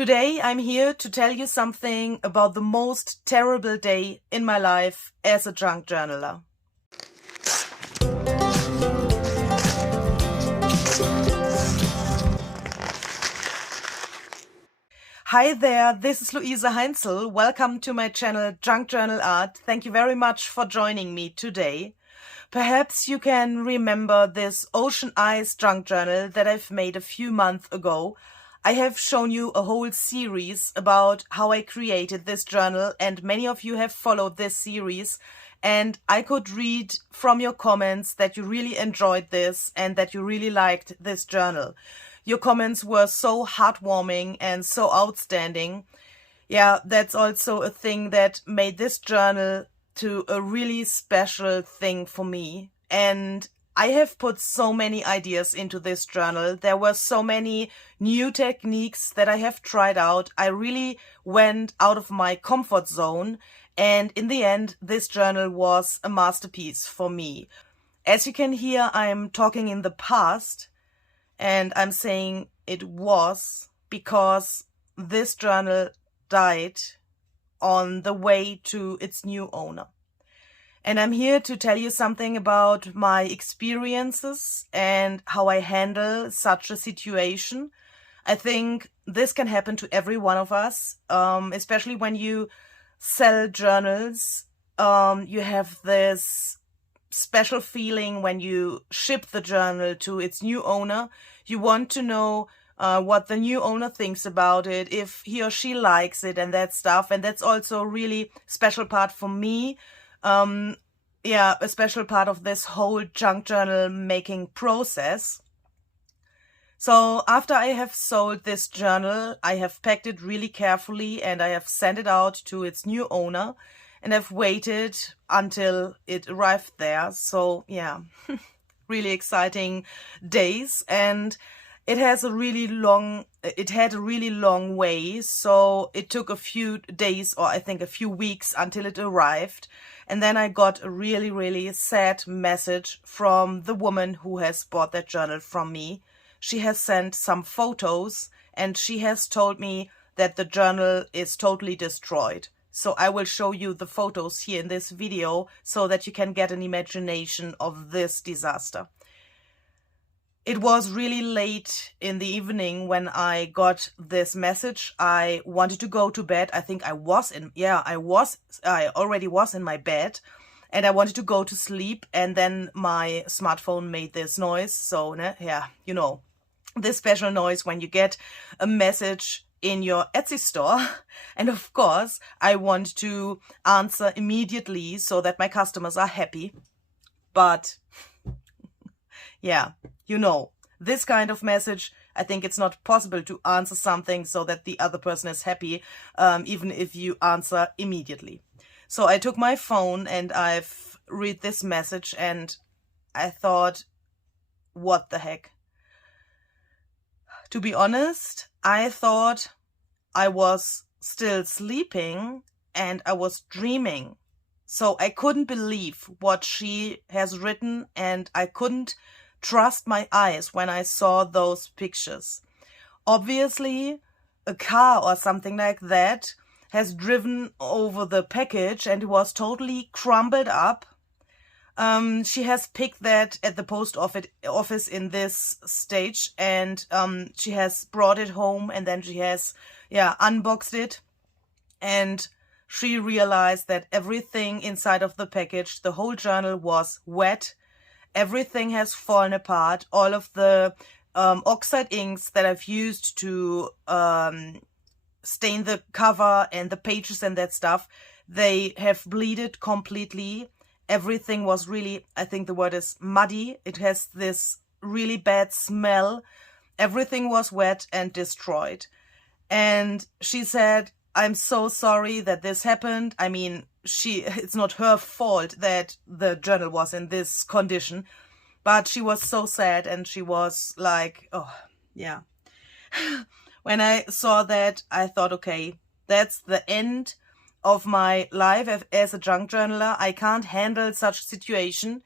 Today I'm here to tell you something about the most terrible day in my life as a junk journaler. Hi there, this is Luise Heinzel. Welcome to my channel Junk Journal Art. Thank you very much for joining me today. Perhaps you can remember this OCEAN Eyes junk journal that I've made a few months ago. I have shown you a whole series about how I created this journal, and many of you have followed this series, and I could read from your comments that you really enjoyed this and that you really liked this journal. Your comments were so heartwarming and so outstanding. Yeah, that's also a thing that made this journal to a really special thing for me. And I have put so many ideas into this journal. There were so many new techniques that I have tried out. I really went out of my comfort zone. And in the end, this journal was a masterpiece for me. As you can hear, I'm talking in the past. And I'm saying it was because this journal died on the way to its new owner. And I'm here to tell you something about my experiences and how I handle such a situation. I think this can happen to every one of us, especially when you sell journals. You have this special feeling when you ship the journal to its new owner. You want to know what the new owner thinks about it, if he or she likes it and that stuff. And that's also a really special part for me. Yeah, a special part of this whole junk journal making process. So after I have sold this journal, I have packed it really carefully and I have sent it out to its new owner. And I've waited until it arrived there. So yeah, really exciting days. And it had a really long way. So it took a few days, or I think a few weeks, until it arrived. And then I got a really, really sad message from the woman who has bought that journal from me. She has sent some photos and she has told me that the journal is totally destroyed. So I will show you the photos here in this video so that you can get an imagination of this disaster. It was really late in the evening when I got this message. I wanted to go to bed. I think I already was in my bed and I wanted to go to sleep, and then my smartphone made this noise. So yeah, you know, this special noise when you get a message in your Etsy store. And of course, I want to answer immediately so that my customers are happy. But yeah, you know, this kind of message, I think it's not possible to answer something so that the other person is happy, even if you answer immediately. So I took my phone and I've read this message and I thought, what the heck? To be honest, I thought I was still sleeping and I was dreaming. So I couldn't believe what she has written and I couldn't trust my eyes when I saw those pictures. Obviously, a car or something like that has driven over the package and it was totally crumbled up. She has picked that at the post office in this stage, and she has brought it home and then she has unboxed it, and she realized that everything inside of the package, the whole journal, was wet. Everything has fallen apart. All of the oxide inks that I've used to stain the cover and the pages and that stuff, they have bleeded completely. Everything was really, I think the word is muddy. It has this really bad smell. Everything was wet and destroyed. And she said, I'm so sorry that this happened. I mean, it's not her fault that the journal was in this condition, but she was so sad and she was like, oh, yeah. When I saw that, I thought, okay, that's the end of my life as a junk journaler. I can't handle such a situation.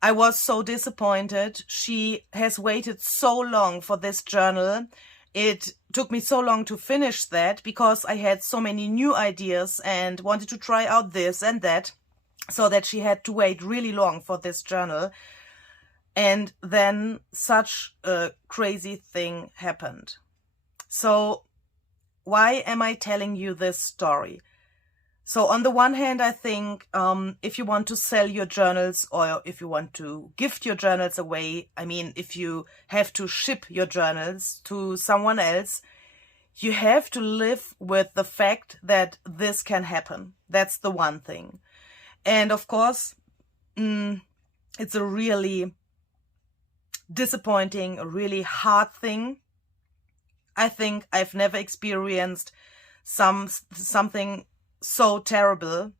I was so disappointed. She has waited so long for this journal It took me so long to finish that because I had so many new ideas and wanted to try out this and that, so that she had to wait really long for this journal. And then such a crazy thing happened. So why am I telling you this story? So on the one hand, I think if you want to sell your journals, or if you want to gift your journals away, I mean, if you have to ship your journals to someone else, you have to live with the fact that this can happen. That's the one thing. And of course, it's a really disappointing, a really hard thing. I think I've never experienced something so terrible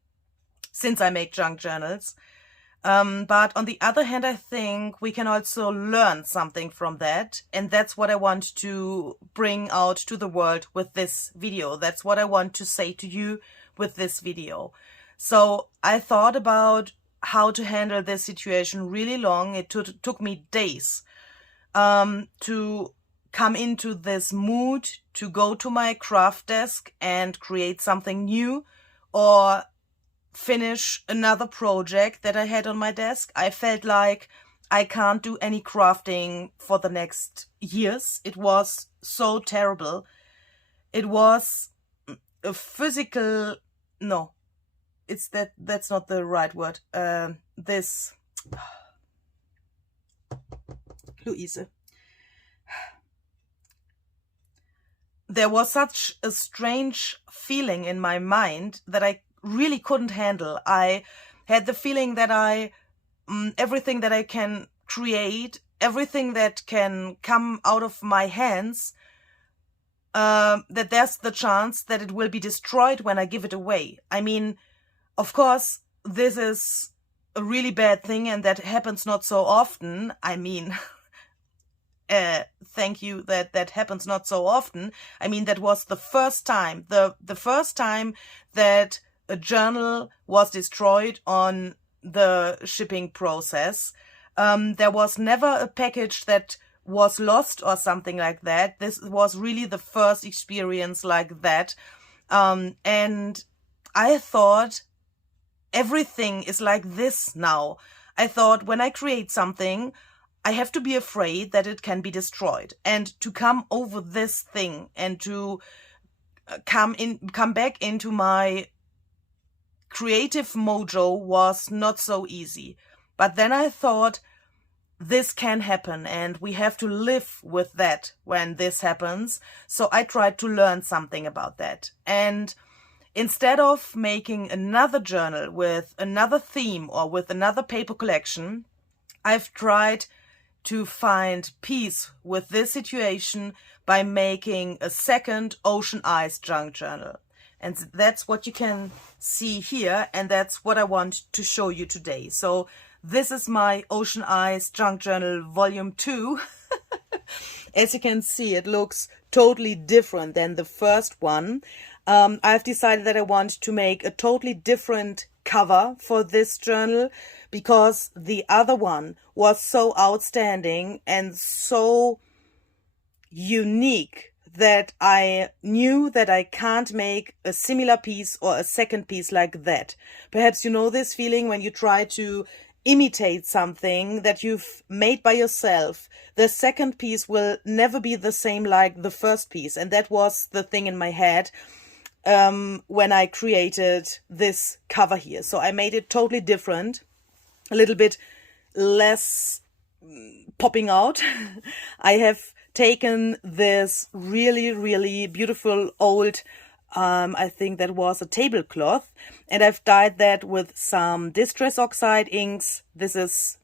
since I make junk journals. But on the other hand, I think we can also learn something from that. And that's what I want to bring out to the world with this video. That's what I want to say to you with this video. So I thought about how to handle this situation really long. It took me days to come into this mood, to go to my craft desk and create something new or finish another project that I had on my desk. I felt like I can't do any crafting for the next years. It was so terrible. It was a physical, no, that's not the right word. Louise. There was such a strange feeling in my mind that I really couldn't handle. I had the feeling that everything that I can create, everything that can come out of my hands, that there's the chance that it will be destroyed when I give it away. I mean, of course, this is a really bad thing and that happens not so often. I mean, thank you that happens not so often. I mean, that was the first time, the first time that a journal was destroyed on the shipping process. There was never a package that was lost or something like that. This was really the first experience like that. And I thought everything is like this now. I thought when I create something, I have to be afraid that it can be destroyed, and to come over this thing and to come back into my creative mojo was not so easy. But then I thought this can happen and we have to live with that when this happens. So I tried to learn something about that. And instead of making another journal with another theme or with another paper collection, I've tried to find peace with this situation by making a second Ocean Eyes junk journal. And that's what you can see here, and that's what I want to show you today. So this is my Ocean Eyes junk journal volume 2. As you can see, it looks totally different than the first one. I've decided that I want to make a totally different cover for this journal, because the other one was so outstanding and so unique that I knew that I can't make a similar piece or a second piece like that. Perhaps you know this feeling when you try to imitate something that you've made by yourself. The second piece will never be the same like the first piece. And that was the thing in my head when I created this cover here. So I made it totally different, a little bit less popping out. I have taken this really, really beautiful old, I think that was a tablecloth, and I've dyed that with some Distress Oxide inks. This is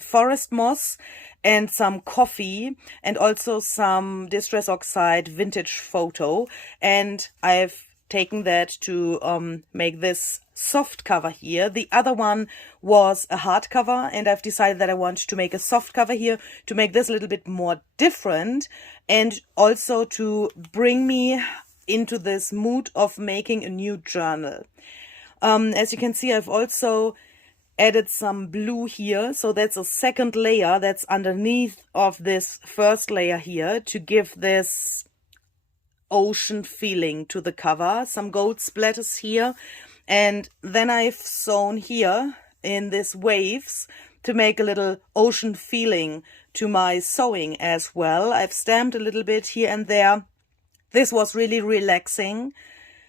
forest moss and some coffee, and also some Distress Oxide vintage photo. And I've taken that to make this soft cover here. The other one was a hard cover, and I've decided that I want to make a soft cover here to make this a little bit more different, and also to bring me into this mood of making a new journal. As you can see, I've also added some blue here. So that's a second layer that's underneath of this first layer here to give this ocean feeling to the cover. Some gold splatters here. And then I've sewn here in this waves to make a little ocean feeling to my sewing as well. I've stamped a little bit here and there. This was really relaxing.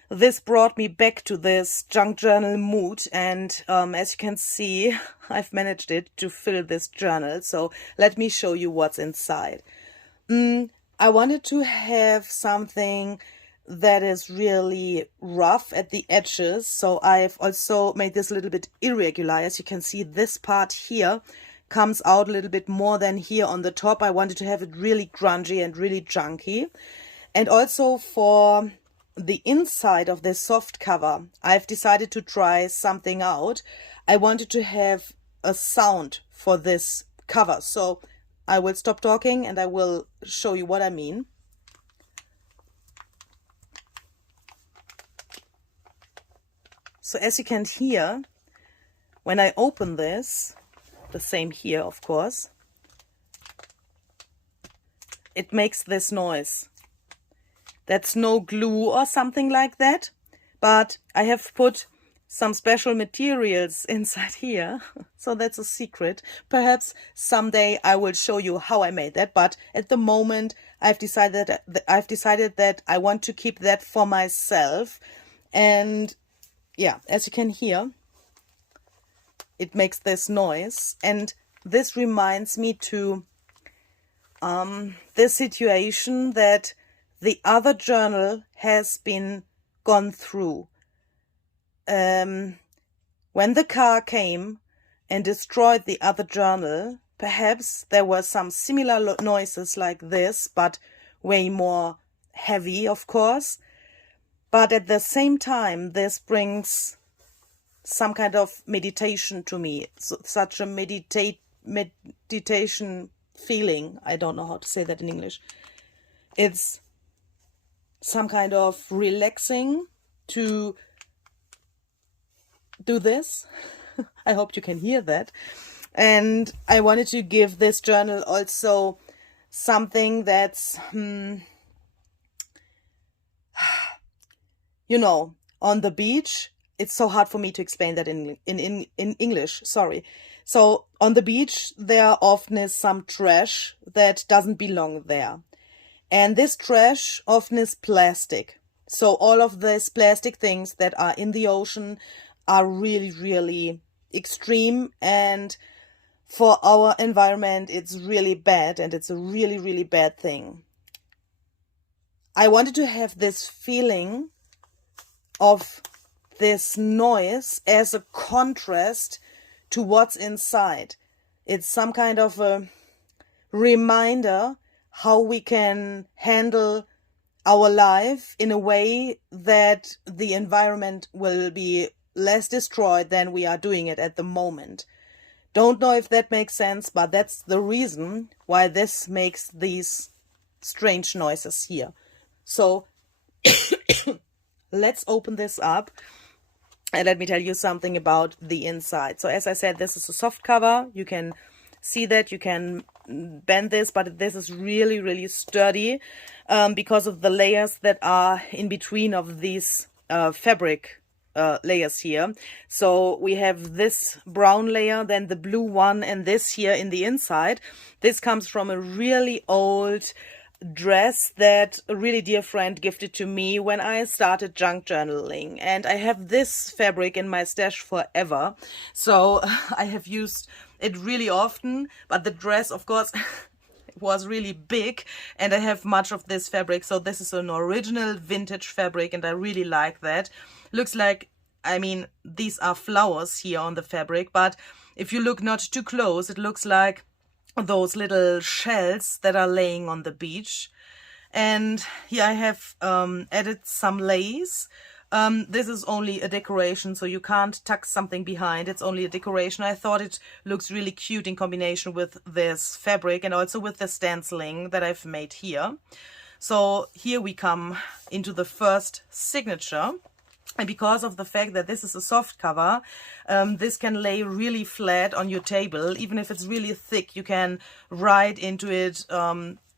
This brought me back to this junk journal mood, and as you can see, I've managed it to fill this journal. So let me show you what's inside. I wanted to have something that is really rough at the edges, so I've also made this a little bit irregular. As you can see, this part here comes out a little bit more than here on the top. I wanted to have it really grungy and really junky. And also for the inside of this soft cover, I've decided to try something out. I wanted to have a sound for this cover, so I will stop talking and I will show you what I mean. So as you can hear, when I open this, the same here of course, it makes this noise. That's no glue or something like that, but I have put some special materials inside here, so that's a secret. Perhaps someday I will show you how I made that, but at the moment I've decided that I want to keep that for myself. And yeah, as you can hear, it makes this noise, and this reminds me to this situation that the other journal has been gone through. When the car came and destroyed the other journal, perhaps there were some similar noises like this, but way more heavy, of course. But at the same time, this brings some kind of meditation to me, such a meditation feeling. I don't know how to say that in English. It's some kind of relaxing to do this. I hope you can hear that. And I wanted to give this journal also something that's, you know, on the beach. It's so hard for me to explain that in English, sorry. So on the beach, there often is some trash that doesn't belong there. And this trash often is plastic. So all of these plastic things that are in the ocean are really, really extreme. And for our environment, it's really bad. And it's a really, really bad thing. I wanted to have this feeling of this noise as a contrast to what's inside. It's some kind of a reminder how we can handle our life in a way that the environment will be less destroyed than we are doing it at the moment. Don't know if that makes sense, but that's the reason why this makes these strange noises here. So let's open this up and let me tell you something about the inside. So as I said, this is a soft cover. You can see that, you can bend this, but this is really, really sturdy because of the layers that are in between of these fabric layers here. So we have this brown layer, then the blue one, and this here in the inside. This comes from a really old dress that a really dear friend gifted to me when I started junk journaling, and I have this fabric in my stash forever, so I have used it really often. But the dress, of course, was really big, and I have much of this fabric, so this is an original vintage fabric, and I really like that. Looks like, I mean, these are flowers here on the fabric, but if you look not too close, it looks like those little shells that are laying on the beach. And here I have added some lace. This is only a decoration, so you can't tuck something behind. It's only a decoration. I thought it looks really cute in combination with this fabric and also with the stenciling that I've made here. So here we come into the first signature. And because of the fact that this is a soft cover, this can lay really flat on your table. Even if it's really thick, you can write into it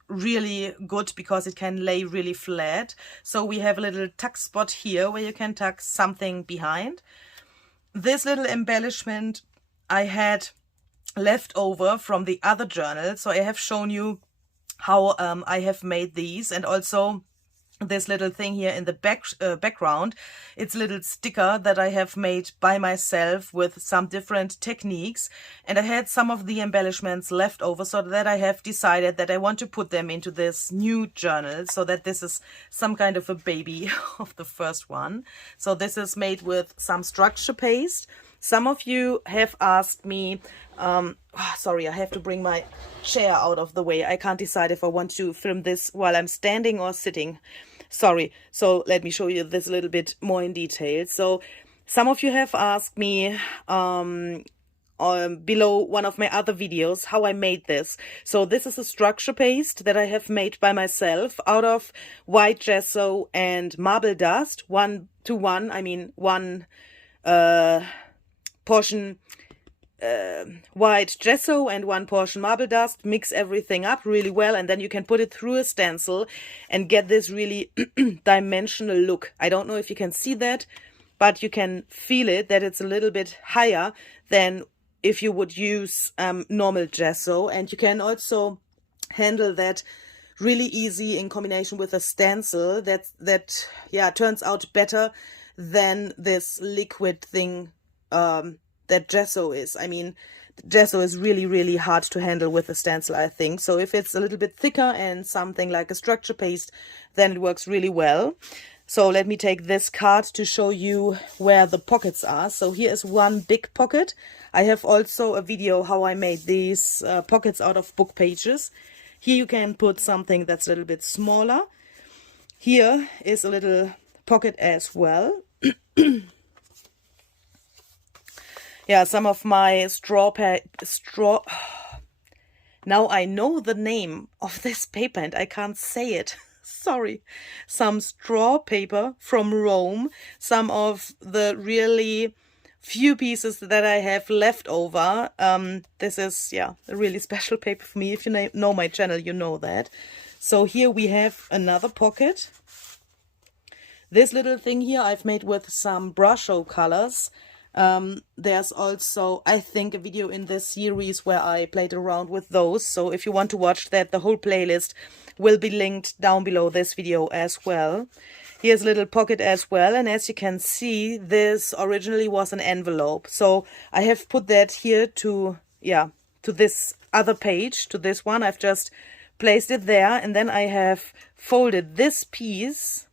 really good because it can lay really flat. So we have a little tuck spot here where you can tuck something behind. This little embellishment I had left over from the other journal, so I have shown you how I have made these, and also this little thing here in the background. It's a little sticker that I have made by myself with some different techniques, and I had some of the embellishments left over, so that I have decided that I want to put them into this new journal, so that this is some kind of a baby of the first one. So this is made with some structure paste. Some of you have asked me, sorry, I have to bring my chair out of the way. I can't decide if I want to film this while I'm standing or sitting. Sorry. So let me show you this a little bit more in detail. So some of you have asked me below one of my other videos how I made this. So this is a structure paste that I have made by myself out of white gesso and marble dust, 1:1. I mean, one portion white gesso and one portion marble dust. Mix everything up really well, and then you can put it through a stencil and get this really dimensional look. I don't know if you can see that, but you can feel it, that it's a little bit higher than if you would use normal gesso. And you can also handle that really easy in combination with a stencil that turns out better than this liquid thing that gesso is. I mean, gesso is really, really hard to handle with a stencil, I think. So if it's a little bit thicker and something like a structure paste, then it works really well. So let me take this card to show you where the pockets are. So here is one big pocket. I have also a video how I made these pockets out of book pages. Here you can put something that's a little bit smaller. Here is a little pocket as well. Yeah, some of my now I know the name of this paper and I can't say it. Sorry. Some straw paper from Rome. Some of the really few pieces that I have left over. This is, a really special paper for me. If you know my channel, you know that. So here we have another pocket. This little thing here I've made with some Brusho colors. There's also, I think, a video in this series where I played around with those. So if you want to watch that, the whole playlist will be linked down below this video as well. Here's a little pocket as well. And as you can see, this originally was an envelope. So I have put that here to this other page, to this one. I've just placed it there. And then I have folded this piece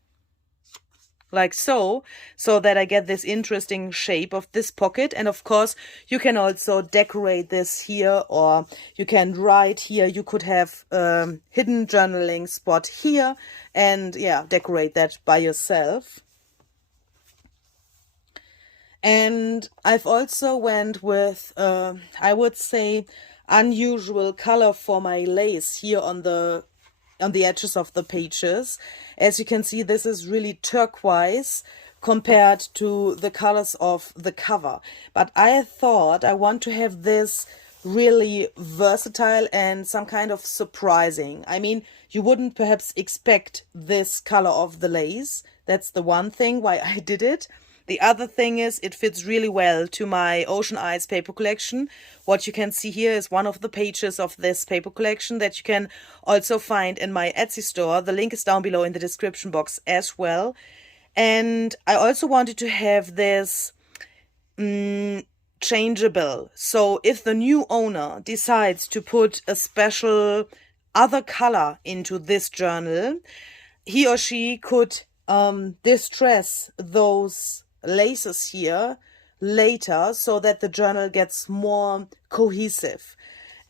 like so that I get this interesting shape of this pocket. And of course, you can also decorate this here, or you can write here. You could have a hidden journaling spot here and decorate that by yourself. And I've also went with, I would say, unusual color for my lace here on the edges of the pages. As you can see, this is really turquoise compared to the colors of the cover. But I thought I want to have this really versatile and some kind of surprising. I mean, you wouldn't perhaps expect this color of the lace. That's the one thing why I did it. The other thing is it fits really well to my Ocean Eyes paper collection. What you can see here is one of the pages of this paper collection that you can also find in my Etsy store. The link is down below in the description box as well. And I also wanted to have this changeable. So if the new owner decides to put a special other color into this journal, he or she could distress those laces here later so that the journal gets more cohesive.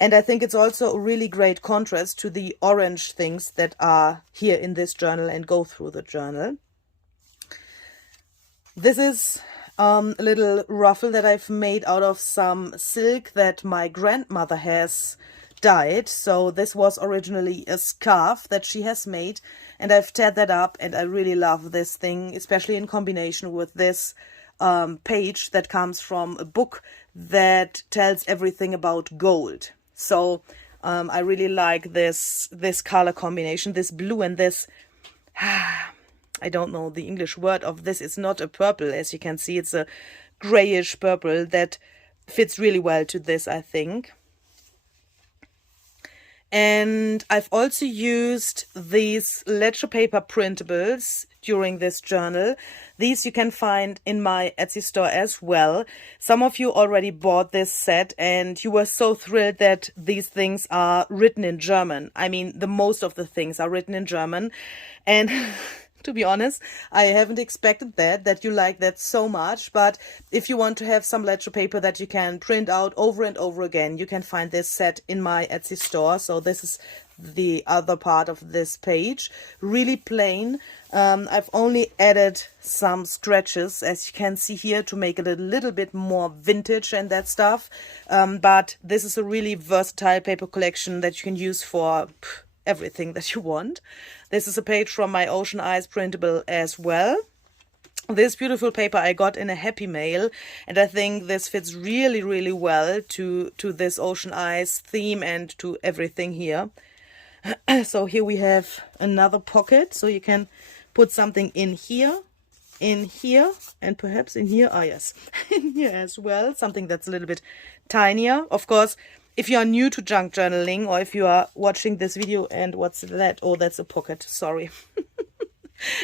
And I think it's also a really great contrast to the orange things that are here in this journal and go through the journal. This is a little ruffle that I've made out of some silk that my grandmother has dyed. So this was originally a scarf that she has made, and I've teared that up, and I really love this thing, especially in combination with this page that comes from a book that tells everything about gold. So I really like this color combination, this blue and this, I don't know the English word of this. It's not a purple, as you can see. It's a grayish purple that fits really well to this, I think. And I've also used these ledger paper printables during this journal. These you can find in my Etsy store as well. Some of you already bought this set and you were so thrilled that these things are written in German. I mean, the most of the things are written in German. And to be honest, I haven't expected that you like that so much. But if you want to have some ledger paper that you can print out over and over again, you can find this set in my Etsy store. So this is the other part of this page. Really plain. I've only added some scratches, as you can see here, to make it a little bit more vintage and that stuff. But this is a really versatile paper collection that you can use for everything that you want. This is a page from my Ocean Eyes printable as well. This beautiful paper I got in a Happy Mail, and I think this fits really, really well to this Ocean Eyes theme and to everything here. So here we have another pocket, so you can put something in here, and perhaps in here. Oh yes, in here as well, something that's a little bit tinier. Of course, if you are new to junk journaling, or if you are watching this video and what's that? Oh, that's a pocket, sorry.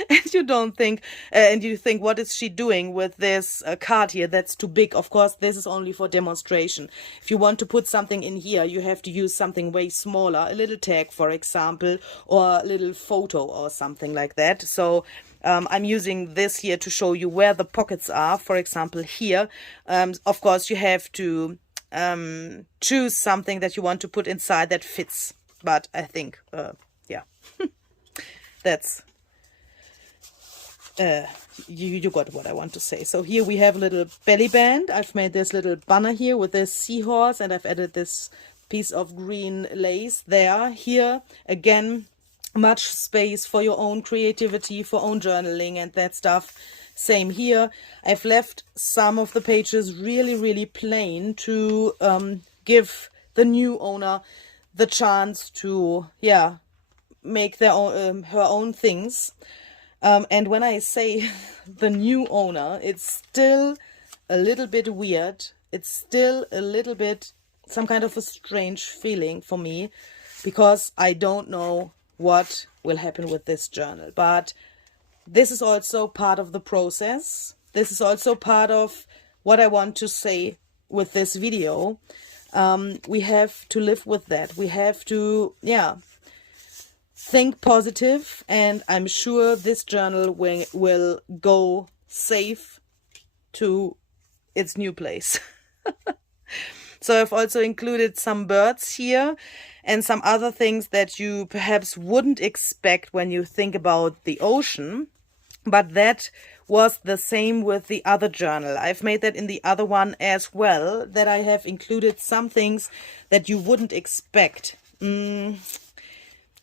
And you don't think, and you think, what is she doing with this card here? That's too big. Of course, this is only for demonstration. If you want to put something in here, you have to use something way smaller, a little tag, for example, or a little photo or something like that. So I'm using this here to show you where the pockets are. For example, here, of course, you have to choose something that you want to put inside that fits. But I think, yeah, that's... you got what I want to say. So here we have a little belly band. I've made this little banner here with this seahorse, and I've added this piece of green lace there. Here again, much space for your own creativity, for own journaling and that stuff. Same here. I've left some of the pages really, really plain to give the new owner the chance to, yeah, make their own her own things. And when I say the new owner, it's still a little bit weird. It's still a little bit some kind of a strange feeling for me, because I don't know what will happen with this journal. But this is also part of the process. This is also part of what I want to say with this video. We have to live with that. We have to, yeah, think positive, and I'm sure this journal will go safe to its new place. So I've also included some birds here and some other things that you perhaps wouldn't expect when you think about the ocean, but that was the same with the other journal. I've made that in the other one as well, that I have included some things that you wouldn't expect.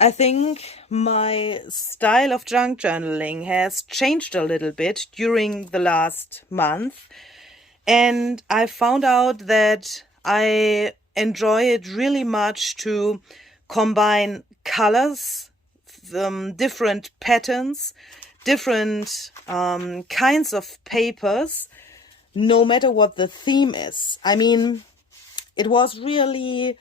I think my style of junk journaling has changed a little bit during the last month, and I found out that I enjoy it really much to combine colors, different patterns, different kinds of papers, no matter what the theme is. I mean, it was really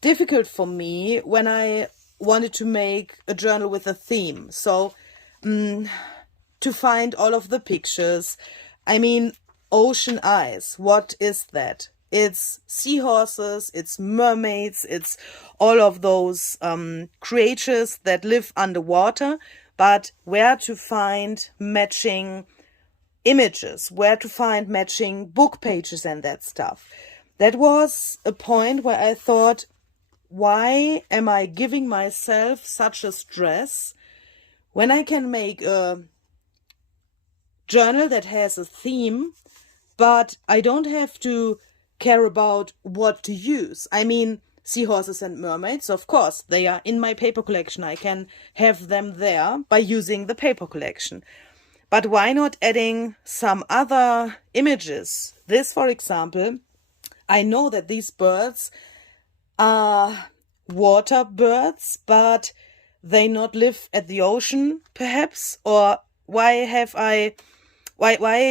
difficult for me when I wanted to make a journal with a theme. So to find all of the pictures. I mean, ocean eyes, what is that? It's seahorses, it's mermaids, it's all of those creatures that live underwater. But where to find matching images, where to find matching book pages and that stuff. That was a point where I thought, why am I giving myself such a stress when I can make a journal that has a theme, but I don't have to care about what to use? I mean, seahorses and mermaids. Of course, they are in my paper collection. I can have them there by using the paper collection. But why not adding some other images? This, for example, I know that these birds are water birds, but they not live at the ocean, perhaps? Or why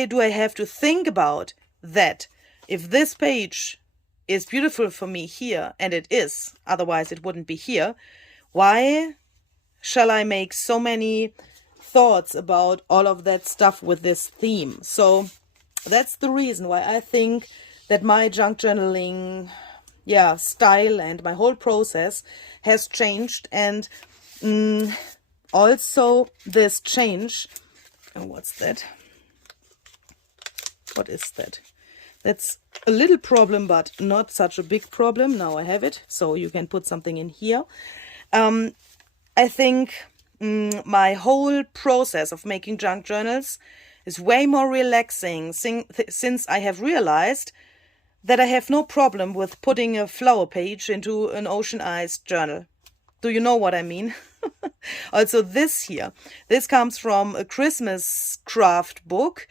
do I have to think about that? If this page is beautiful for me here, and it is, otherwise it wouldn't be here, why shall I make so many thoughts about all of that stuff with this theme? So that's the reason why I think that my junk journaling style and my whole process has changed. And also this change, what's that? What is that? That's a little problem, but not such a big problem. Now I have it, so you can put something in here. I think my whole process of making junk journals is way more relaxing since I have realized that I have no problem with putting a flower page into an Ocean Eyes journal. Do you know what I mean? Also this comes from a Christmas craft book.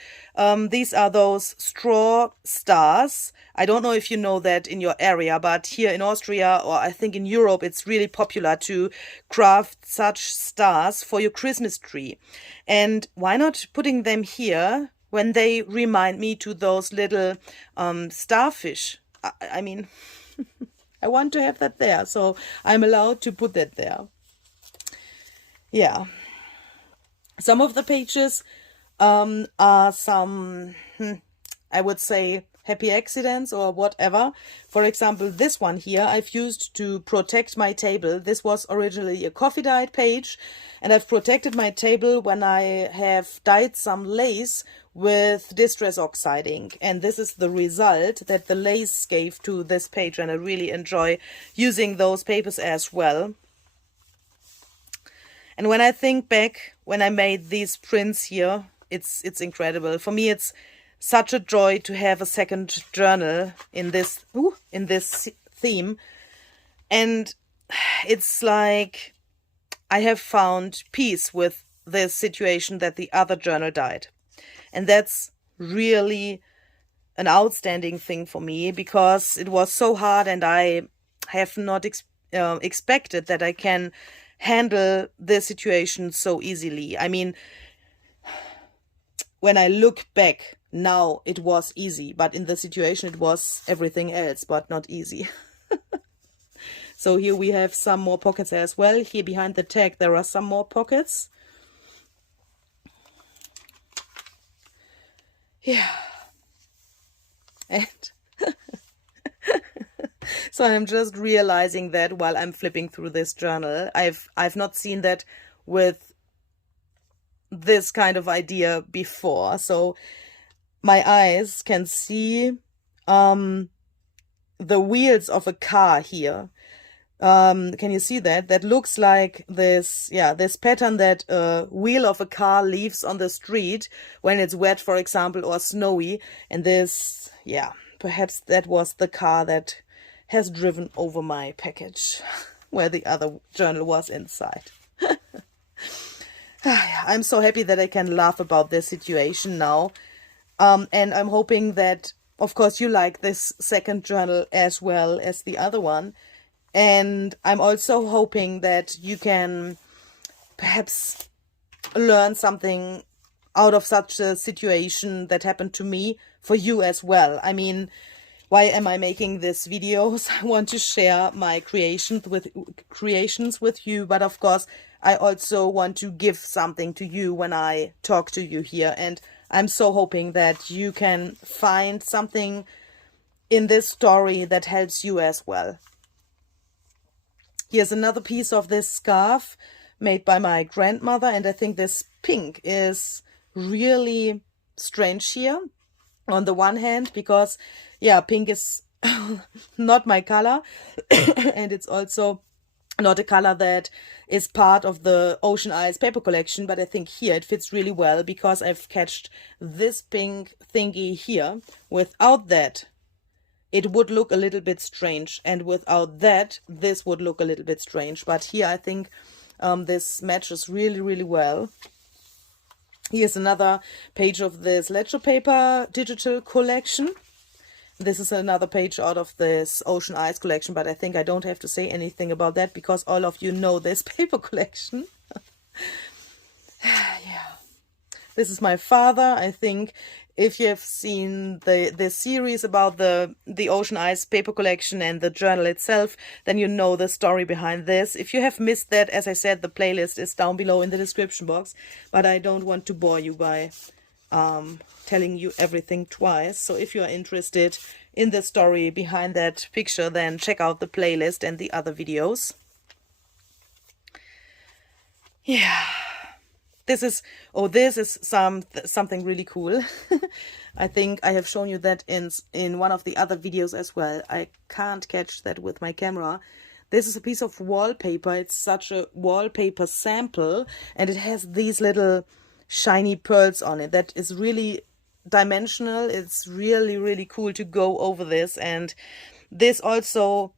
These are those straw stars. I don't know if you know that in your area, but here in Austria, or I think in Europe, it's really popular to craft such stars for your Christmas tree. And why not putting them here when they remind me to those little starfish? I mean, I want to have that there, so I'm allowed to put that there. Yeah. Some of the pages are some, I would say, happy accidents or whatever. For example, this one here I've used to protect my table. This was originally a coffee dyed page, and I've protected my table when I have dyed some lace with Distress Oxide ink. And this is the result that the lace gave to this page, and I really enjoy using those papers as well. And when I think back, when I made these prints here, it's incredible. For me, it's such a joy to have a second journal in this theme. And it's like I have found peace with the situation that the other journal died. And that's really an outstanding thing for me, because it was so hard, and I have not expected that I can handle the situation so easily. I mean, when I look back now, it was easy, but in the situation it was everything else but not easy. So here we have some more pockets as well. Here behind the tag there are some more pockets. Yeah. And so I'm just realizing that while I'm flipping through this journal, I've not seen that with this kind of idea before. So my eyes can see the wheels of a car here. Can you see that? That looks like this pattern that a wheel of a car leaves on the street when it's wet, for example, or snowy. And this, perhaps that was the car that has driven over my package where the other journal was inside. I'm so happy that I can laugh about this situation now. And I'm hoping that, of course, you like this second journal as well as the other one. And I'm also hoping that you can perhaps learn something out of such a situation that happened to me for you as well. I mean, why am I making these videos? I want to share my creations with you, but of course I also want to give something to you when I talk to you here, and I'm so hoping that you can find something in this story that helps you as well. Here's another piece of this scarf made by my grandmother, and I think this pink is really strange here. On the one hand, because pink is not my color, and it's also not a color that is part of the Ocean Eyes paper collection, but I think here it fits really well because I've catched this pink thingy here. Without that, it would look a little bit strange, and without that this would look a little bit strange. But here I think this matches really, really well. Here's another page of this ledger paper digital collection. This is another page out of this Ocean Eyes collection, but I think I don't have to say anything about that because all of you know this paper collection. Yeah, this is my father. I think if you have seen the series about the Ocean Eyes paper collection and the journal itself, then you know the story behind this. If you have missed that, as I said, the playlist is down below in the description box, but I don't want to bore you by telling you everything twice. So if you are interested in the story behind that picture, then check out the playlist and the other videos. Yeah, this is something really cool. I think I have shown you that in one of the other videos as well. I can't catch that with my camera. This is a piece of wallpaper. It's such a wallpaper sample, and it has these little shiny pearls on it. That is really dimensional. It's really, really cool to go over this. And this also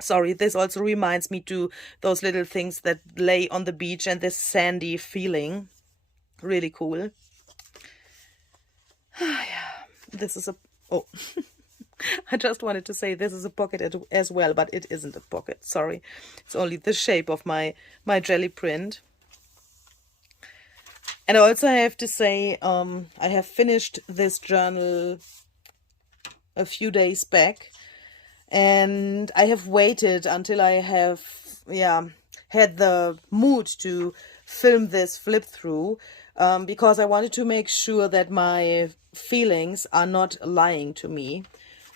sorry, this also reminds me to those little things that lay on the beach and this sandy feeling. Really cool. Yeah, this is a, oh, I just wanted to say this is a pocket as well, but it isn't a pocket, sorry. It's only the shape of my jelly print. And I also have to say, I have finished this journal a few days back, and I have waited until I have, had the mood to film this flip through, because I wanted to make sure that my feelings are not lying to me.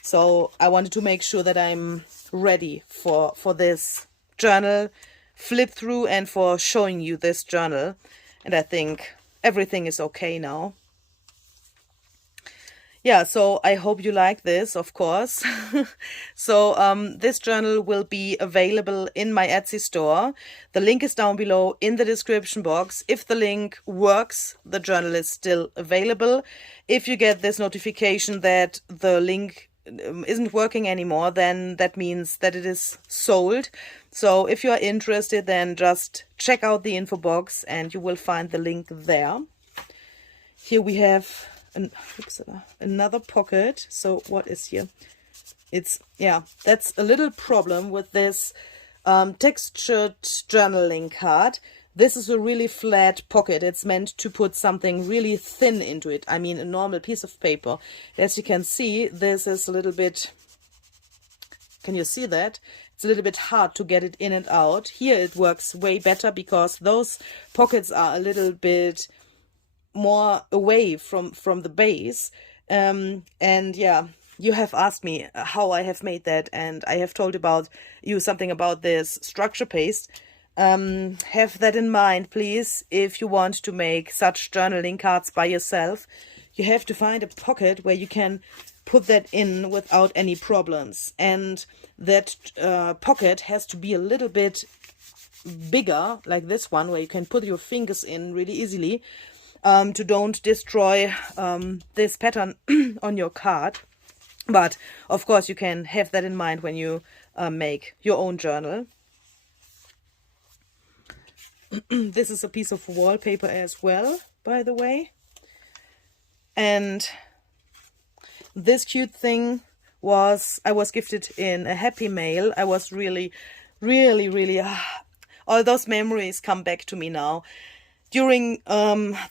So I wanted to make sure that I'm ready for this journal flip through and for showing you this journal. And I think everything is okay now. Yeah, so I hope you like this, of course. So this journal will be available in my Etsy store. The link is down below in the description box. If the link works, the journal is still available. If you get this notification that the link isn't working anymore, then that means that it is sold. So if you are interested, then just check out the info box and you will find the link there. Here we have another pocket. So what is here? It's, that's a little problem with this textured journaling card. This is a really flat pocket. It's meant to put something really thin into it. I mean, a normal piece of paper. As you can see, this is a little bit, can you see that? It's a little bit hard to get it in and out. Here it works way better because those pockets are a little bit more away from the base. And yeah, you have asked me how I have made that, and I have told you something about this structure paste. Have that in mind, please. If you want to make such journaling cards by yourself, you have to find a pocket where you can put that in without any problems. And that pocket has to be a little bit bigger, like this one, where you can put your fingers in really easily, to don't destroy this pattern on your card. But of course you can have that in mind when you make your own journal. This is a piece of wallpaper as well, by the way. And this cute thing I was gifted in a happy mail. I was really, all those memories come back to me now. During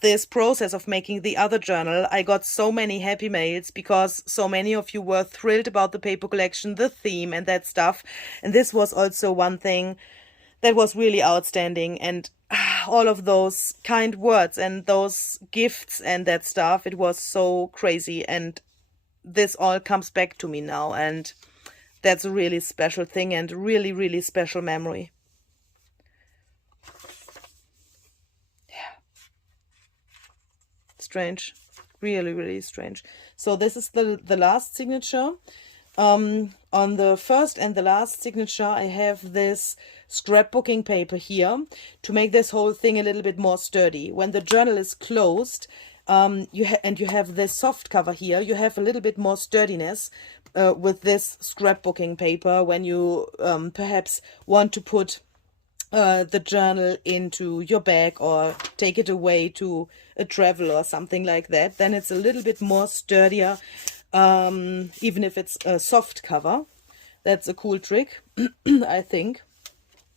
this process of making the other journal, I got so many happy mails because so many of you were thrilled about the paper collection, the theme and that stuff. And this was also one thing that was really outstanding, and all of those kind words and those gifts and that stuff, it was so crazy, and this all comes back to me now, and that's a really special thing and really special memory. Yeah, strange, really strange. So this is the last signature. On the first and the last signature, I have this scrapbooking paper here to make this whole thing a little bit more sturdy. When the journal is closed, And you have this soft cover here. You have a little bit more sturdiness with this scrapbooking paper when you perhaps want to put the journal into your bag or take it away to a travel or something like that. Then it's a little bit more sturdier, even if it's a soft cover. That's a cool trick, I think.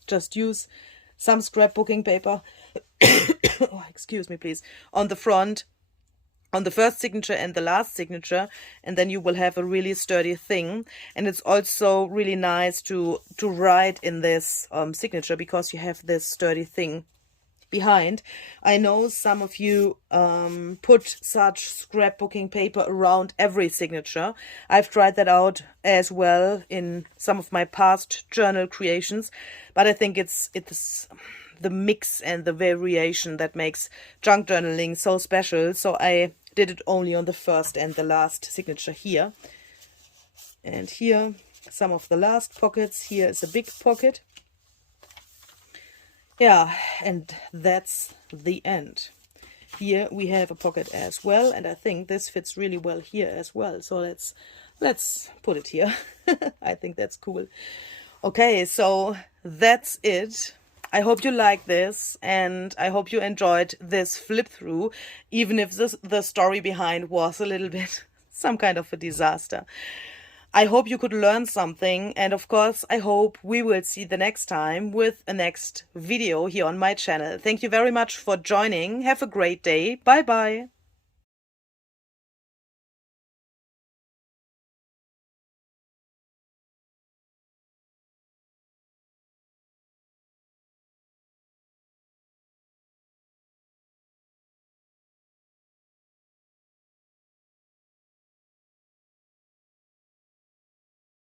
Just use some scrapbooking paper, oh, excuse me please, on the front, on the first signature and the last signature, and then you will have a really sturdy thing. And it's also really nice to write in this signature, because you have this sturdy thing behind. I know some of you put such scrapbooking paper around every signature. I've tried that out as well in some of my past journal creations, but I think it's the mix and the variation that makes junk journaling so special. So I did it only on the first and the last signature here. And here, some of the last pockets. Here is a big pocket. Yeah, and that's the end. Here we have a pocket as well, and I think this fits really well here as well. So let's put it here. I think that's cool. Okay, so that's it. I hope you like this, and I hope you enjoyed this flip through, even if the story behind was a little bit some kind of a disaster. I hope you could learn something, and of course I hope we will see the next time with a next video here on my channel. Thank you very much for joining. Have a great day. Bye bye.